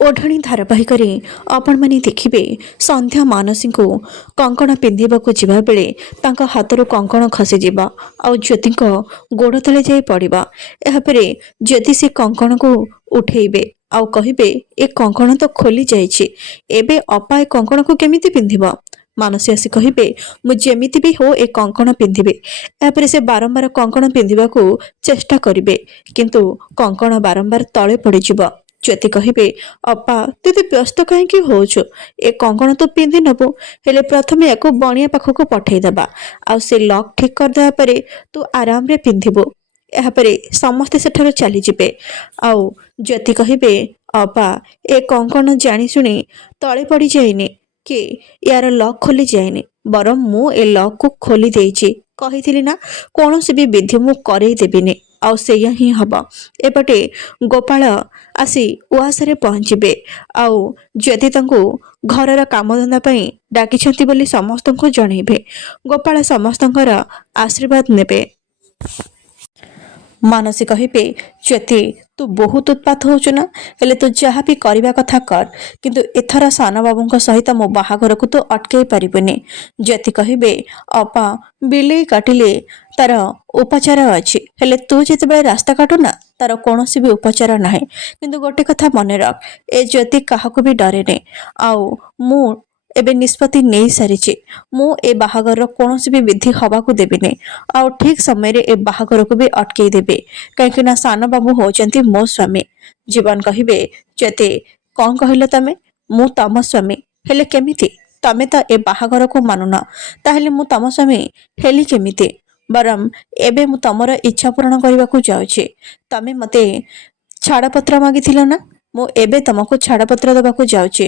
ओढ़णी धारावाहिक आपण मैंने देखिए संध्या मानसी को कंकण पिंधवाक जा बेले हाथर कंकण खसीज ज्योति गोड़ तले जाई पड़ा यापर ज्योति से कंकण को उठेबे आउ कहे ए कंकण तो खोली जाइए अपा ए कंकण को केमी पिंधिब मानसी आसी कहे मुझेमी भी हो ए कंकण पिंधे यापर से बारंबार कंकण पिंधिबा को चेष्टा करेंगे किंतु कंकण बारंबार तले पड़ज ज्योति कहे अपा तु व्यस्त कहीं होचु ए कंकण तो पिंधि नबु हेले प्रथम या बणिया पाखक पठेदेबा आ से लक ठीक करदेवा परे तू आराम रे पिंधिबु यापर समस्ते सेठार चलीजे आउ ज्योति कहे अपा ए कंकण जानी शुणी तले पड़ जाइनि कि यार लक खोली जाएनि बर मु ए लक को खोली देइछि कही ना कौन भी विधि मु करई देबिनि आउ सेया ही हब एपटे गोपाल आसी उआसरे पहुँचे आउ ज्योति तांको घरर कामधंदा पई डाकिछंती बोली समस्तंको जणैबे गोपाल समस्तंकर आशीर्वाद नेबे। मानसी कहे ज्योति तू बहुत उत्पात होचु ना हेले तू जहाँ भी करने कथा कर किंतु एथर सान बाबू सहित मो बाहागर को तो अटकई पारिबुनि। ज्योति कहे अपा बिलेई काटिले तार उपचार अच्छी हेले तू जिते रास्ता काटू ना तार कौन भी उपचार ना किंतु गोटे कथा मन रख ए ज्योति क्या भी डरे आउ मु एबे निष्पत्ति नहीं सारी मु ए बाहागर कौन भी विधि हवा को देविनि आउ ठीक समय रे ए बाहागर को भी अटकई देबे कहीं सान बाबू होचंती मो स्वामी। जीवन कहे ज्योति कौन कहल तमे मु तम स्वामी हेले केमिति तमे तो ए बाहागर को मानुन ताहेले मु तम स्वामी हेली केमिति बरम एबे मु तमर इच्छा पूर्ण करने को जाउछि तमे मते छाड़पत्र मागिथिल ना मु एबे तमको छाड़पत्र दबाको जाउछि।